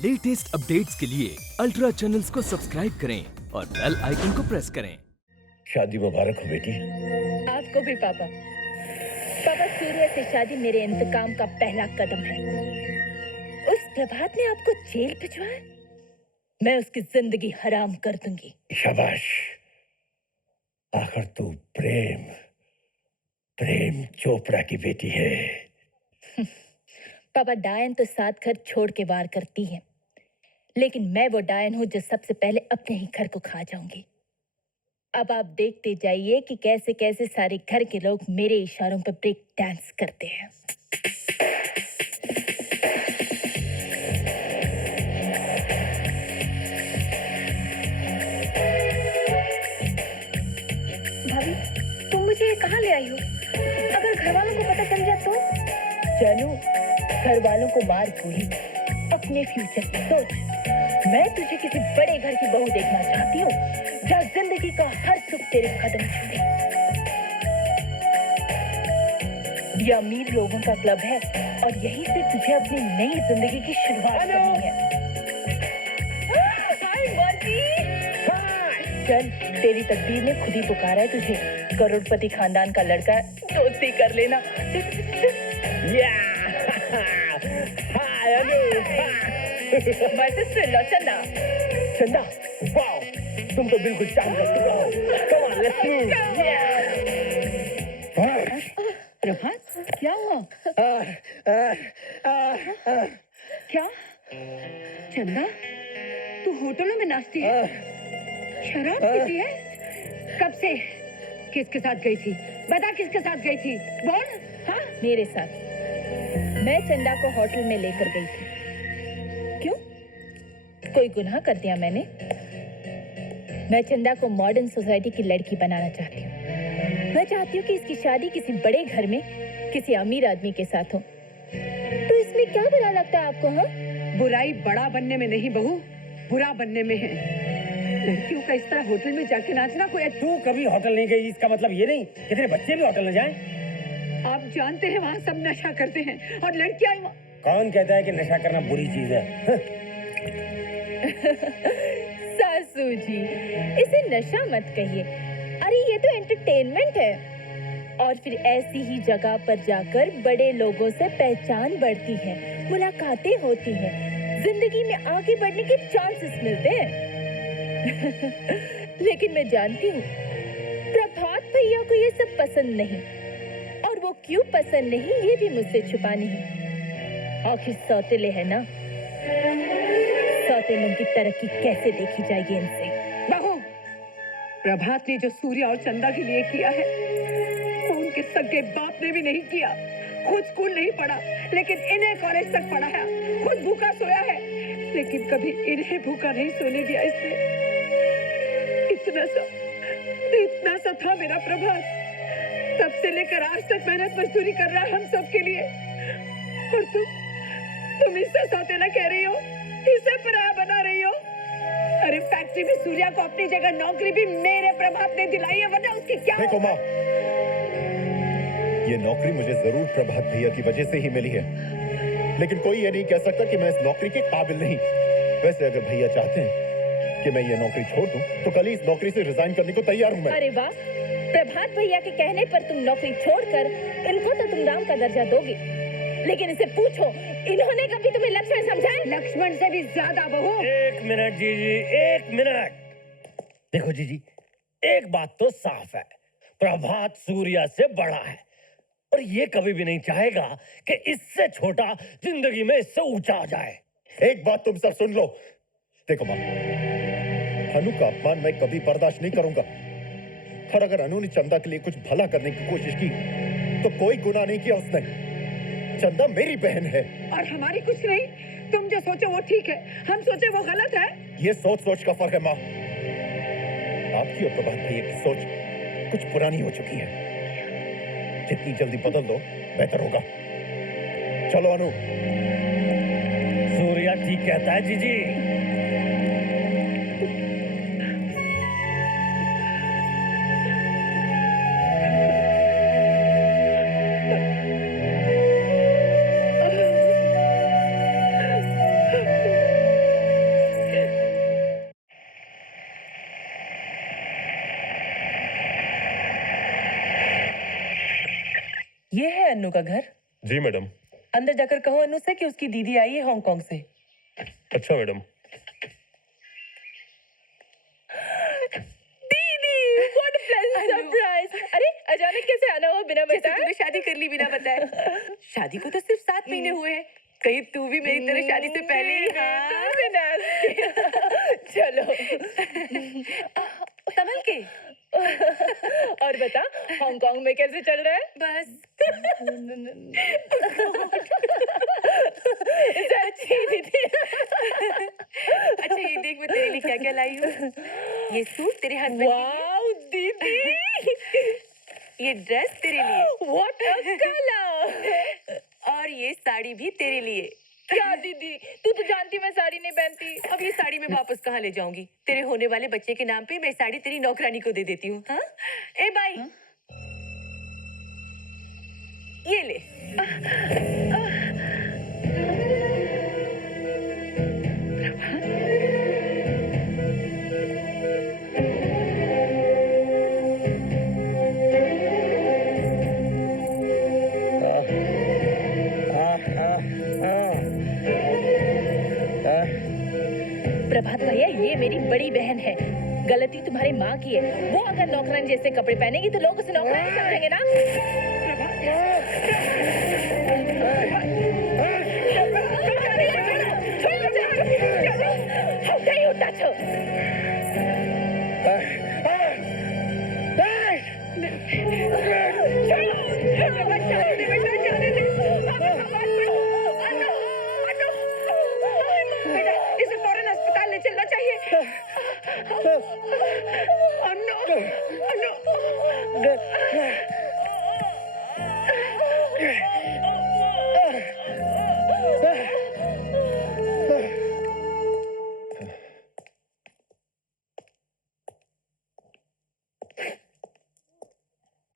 Latest updates के लिए ultra channels को सब्सक्राइब करें और बेल आइकन को प्रेस करें। शादी मुबारक हो बेटी। आपको भी पापा। पापा, सूर्या से शादी मेरे इंतकाम का पहला कदम है। उस प्रभात ने आपको जेल भिजवाया, मैं उसकी जिंदगी हराम कर दूंगी। शाबाश। आखिर तू प्रेम चोपड़ा की बेटी है। पापा, डायन तो 7 घर छोड़ के वार करती है, लेकिन मैं वो डायन हूं जो सबसे पहले अपने ही घर को खा जाऊंगी। अब आप देखते जाइए कि कैसे कैसे सारे घर के लोग मेरे इशारों पर ब्रेक डांस करते हैं। भाभी, तुम मुझे कहाँ ले आई हो? अगर घर वालों को पता चल गया तो? जानू, घर वालों को मार भूली, अपने फ्यूचर की सोच। मैं तुझे किसी बड़े घर की बहू देखना चाहती हूँ, जहाँ जिंदगी का हर सुख तेरे कदम छूए। ये अमीर लोगों का क्लब है और यहीं से तुझे अपनी नई जिंदगी की शुरुआत करनी है। हाय मर्जी। चल, तेरी तकदीर ने खुद ही पुकारा है तुझे। करोड़पति खानदान का लड़का, दोस्ती कर लेना। My sister-in-law, चंदा, वाओ, तुम तो बिल्कुल चांद का टुकड़ा हो। Come on, let's move. प्रभात, क्या हुआ? क्या? चंदा, तू होटलों में नाचती है, शराब पीती है? कब से? किसके साथ गई थी? बता, किसके साथ गई थी? बोल। हाँ, मेरे साथ। मैं चंदा को होटल में लेकर गई थी। क्यों? कोई गुनाह कर दिया मैंने? मैं चंदा को मॉडर्न सोसाइटी की लड़की बनाना चाहती हूँ। मैं चाहती हूँ कि इसकी शादी किसी बड़े घर में किसी अमीर आदमी के साथ हो। तो इसमें क्या बुरा लगता है आपको? हाँ, बुराई बड़ा बनने में नहीं बहू, बुरा बनने में है। लड़कियों का इस तरह होटल में जाके नाचना कोई। तू कभी होटल नहीं गई, इसका मतलब ये नहीं कि तेरे बच्चे भी होटल न जाएं। आप जानते हैं वहाँ सब नशा करते हैं और लड़कियां। कौन कहता है कि नशा करना बुरी चीज है? सासू जी, इसे नशा मत कहिए। अरे ये तो एंटरटेनमेंट है। और फिर ऐसी ही जगह पर जाकर बड़े लोगों से पहचान बढ़ती है, मुलाकातें होती हैं, जिंदगी में आगे बढ़ने के चांसेस मिलते हैं। लेकिन मैं जानती हूँ प्रभात भैया को ये सब पसंद नहीं, और वो क्यों पसंद नहीं ये भी मुझसे छुपा नहीं। आखिर सौतेले है ना, सौतेलों की तरक्की कैसे देखी जाएगी इनसे? बहू, प्रभात ने जो सूर्या और चंदा के लिए किया है वो उनके सगे बाप ने भी नहीं किया। खुद स्कूल नहीं पढ़ा, लेकिन इन्हें कॉलेज तक पढ़ा है। खुद भूखा सोया है, लेकिन कभी इन्हें भूखा नहीं सोने दिया इसने। इतना सा था मेरा प्रभात, तब से लेकर आज तक मेहनत मजदूरी कर रहा है हम सब के लिए। और तुम इससे सौतेला कह रही हो, इसे पराया बना रही हो। अरे फैक्ट्री में सूर्या को अपनी जगह नौकरी भी मेरे प्रभात ने दिलाई है, वरना उसकी क्या? देखो माँ, ये नौकरी मुझे जरूर प्रभात भैया की वजह से ही मिली है, लेकिन कोई ये नहीं कह सकता कि मैं इस नौकरी के काबिल नहीं। वैसे अगर भैया चाहते हैं कि मैं ये नौकरी छोड़ दूं, तो कल ही इस नौकरी से रिजाइन करने को तैयार हूं मैं। अरे वाह, प्रभात भैया के कहने पर तुम नौकरी छोड़कर इनको तो तुम राम का दर्जा दोगे, लेकिन इसे पूछो, इन्होंने कभी तुम्हें लक्ष्मण समझा है? लक्ष्मण से भी ज्यादा बहू। एक मिनट जीजी, एक मिनट। देखो जीजी, एक बात तो साफ है, प्रभात सूर्या से बड़ा है और ये कभी भी नहीं चाहेगा कि इससे छोटा जिंदगी में इससे ऊंचा आ जाए। एक बात तुम सब सुन लो। देखो माँ, अनु का अपमान मैं कभी बर्दाश्त नहीं करूंगा, और अगर अनु ने चंदा के लिए कुछ भला करने की कोशिश की तो कोई गुनाह नहीं किया उसने। चंदा मेरी बहन है। और हमारी कुछ नहीं। तुम जो सोचो वो ठीक है, हम सोचे वो गलत है। ये सोच का फर्क है माँ। आपकी और प्रभात भैया की सोच कुछ पुरानी हो चुकी है। जितनी जल्दी बदल दो बेहतर होगा। चलो अनु। सूर्या ठीक कहता है जीजी। अनु का घर? जी मैडम। अंदर जाकर कहो अनु से कि उसकी दीदी आई है हांगकांग से। अच्छा मैडम। दीदी, व्हाट अ प्लेजेंट सरप्राइज! अरे अचानक कैसे आना हुआ बिना बताए? तूने शादी कर ली बिना बताए। शादी को तो सिर्फ 7 महीने हुए हैं। कहीं तू भी मेरी तरह शादी से पहले ही? हाँ। चलो संभल के। और बता, हांगकांग में कैसे चल रहा है? बस सच्ची दीदी। अच्छा ये देख मैं तेरे लिए क्या क्या लाई हूँ। ये सूट तेरे हस्बैंड के लिए। वाओ दीदी, ये ड्रेस तेरे लिए। What a colour! और ये साड़ी भी तेरे लिए। क्या दीदी, तू तो जानती मैं साड़ी नहीं पहनती। अब ये साड़ी मैं वापस कहाँ ले जाऊंगी? तेरे होने वाले बच्चे के नाम पे मैं साड़ी तेरी नौकरानी को दे देती हूँ। हाँ? ए भाई, ये ले। प्रभात भैया, ये मेरी बड़ी बहन है। गलती तुम्हारी माँ की है। वो अगर नौकरानी जैसे कपड़े पहनेगी तो लोग उसे नौकरानी समझेंगे ना। How dare you touch her? इसे फौरन अस्पताल ले चलना चाहिए। अनु, अनु।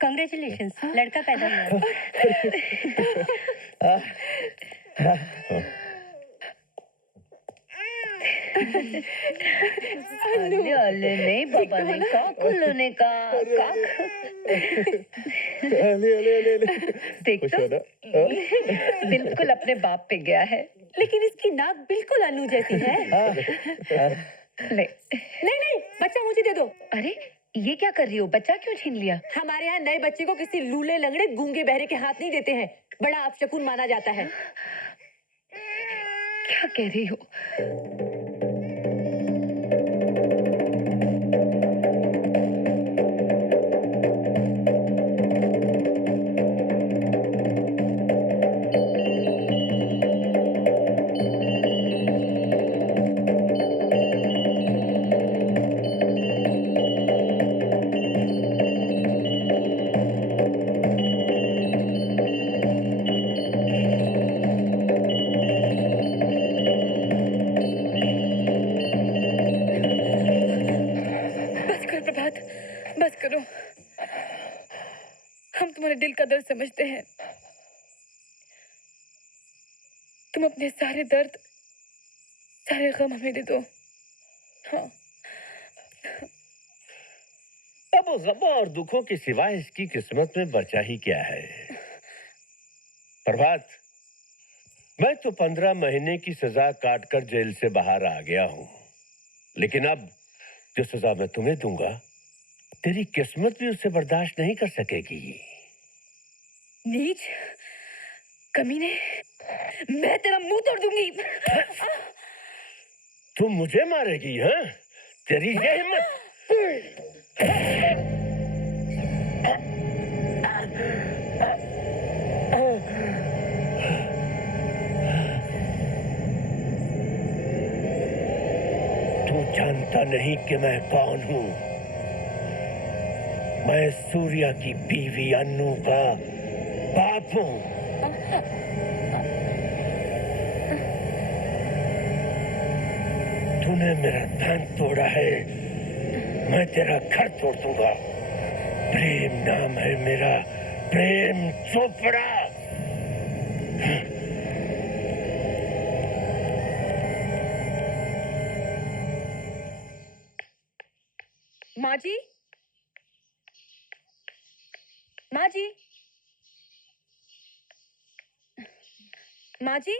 कांग्रेचुलेशंस, लड़का पैदा हुआ। अल्ले अल्ले नहीं बाबा नहीं, काक लेने का काक। अले अले अले अले। देख तो बिल्कुल अपने बाप पे गया है। लेकिन इसकी नाक बिल्कुल अनु जैसी है। ले। नहीं नहीं, बच्चा मुझे दे दो। अरे ये क्या कर रही हो? बच्चा क्यों छीन लिया? हमारे यहाँ नए बच्चे को किसी लूले लंगड़े गूंगे बहरे के हाथ नहीं देते हैं। बड़ा अपशकुन माना जाता है। क्या कह रही हो? प्रभात, बस करो। हम तुम्हारे दिल का दर्द समझते हैं। तुम अपने सारे दर्द, सारे गम हमें दे दो। हाँ। अब गमों और दुखों के सिवाय इसकी किस्मत में बचा ही क्या है? प्रभात, मैं तो 15 महीने की सजा काटकर जेल से बाहर आ गया हूं, लेकिन अब जो सजा मैं तुम्हें दूंगा, तेरी किस्मत भी उसे बर्दाश्त नहीं कर सकेगी। नीच, कमीने, मैं तेरा मुंह तोड़ दूंगी। तुम मुझे मारेगी? हाँ, तेरी ये हिम्मत? तू जानता नहीं कि मैं कौन हूं? मैं सूर्या की बीवी अन्नू का बाप हूं। तूने मेरा धन तोड़ा है, मैं तेरा घर तोड़ दूंगा। प्रेम नाम है मेरा, प्रेम चोपड़ा। माँ जी, माँ जी, माँ जी।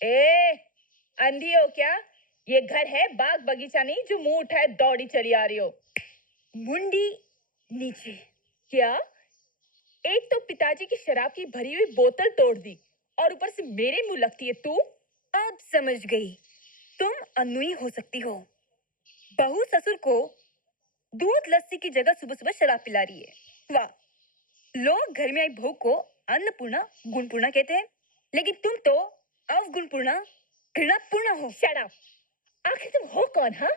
ए, अंधी हो क्या? ये घर है, बाग बगीचा नहीं जो मुंह उठाए दौड़ी चली आ रही हो। मुंडी नीचे। क्या? एक तो पिताजी की शराब की भरी हुई बोतल तोड़ दी और ऊपर से मेरे मुंह लगती है तू। अब समझ गई, तुम अनुई हो सकती हो। बहू ससुर को दूध लस्सी की जगह सुबह सुबह शराब पिला रही है। वाह, लोग घर में आई बहू को अन्नपूर्णा गुणपूर्णा कहते हैं, लेकिन तुम तो अवगुणपूर्णा घृणापूर्णा हो। Shut up. आखिर तुम हो कौन? हाँ,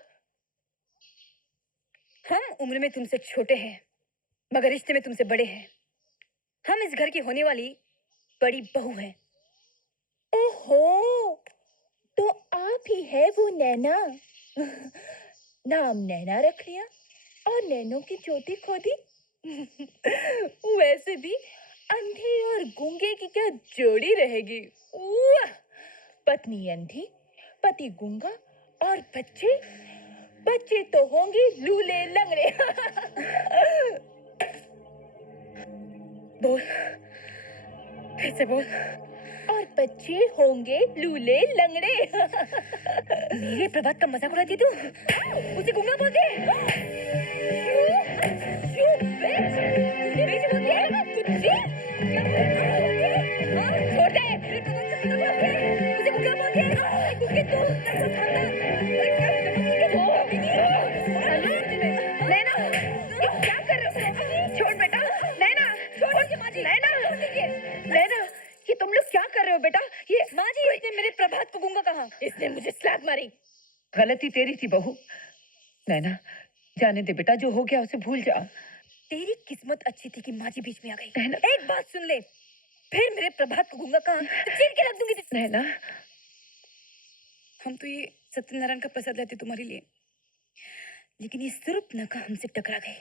हम उम्र में तुमसे छोटे हैं मगर रिश्ते में तुमसे बड़े हैं। हम इस घर की होने वाली बड़ी बहू हैं। ओहो, तो आप ही है वो नैना। नाम नैना रख लिया और नैनों की चोटी खोदी। वैसे भी अंधे और गूंगे की क्या जोड़ी रहेगी। वाह! पत्नी अंधी, पति गूंगा और बच्चे बच्चे तो होंगे लूले लंगड़े। बोल, फिर से बोल। और बच्चे होंगे लूले लंगड़े। मेरे प्रभात का मजाक उड़ाती तू? उसे गूंगा बोलते हैं? छोड़ दे। उसे गूंगा बोलते हैं? गूंगे तू, तेरे को नैना, ये क्या कर रहे हो? छोड़ बेटा। नैना, छोड़ माँ जी। नैना, नैना, ये तुम लोग क्या कर रहे हो बेटा? ये माँ जी, इसने मेरे प्रभात को गूंगा कहा। इसने मुझे स्लैग मारी। गलती तेरी थी बहू। नैना, जाने दे बेटा, जो हो गया उसे भूल जा। तेरी किस्मत अच्छी थी कि माँ जी बीच में आ गई। एक बात सुन ले, फिर मेरे प्रभात को गूंगा कहा तो चीर के रख दूंगी। नैना, हम तो ये सत्यनारायण का प्रसाद लाते तुम्हारे लिए, लेकिन ये सिर्फ नका हमसे टकरा गए।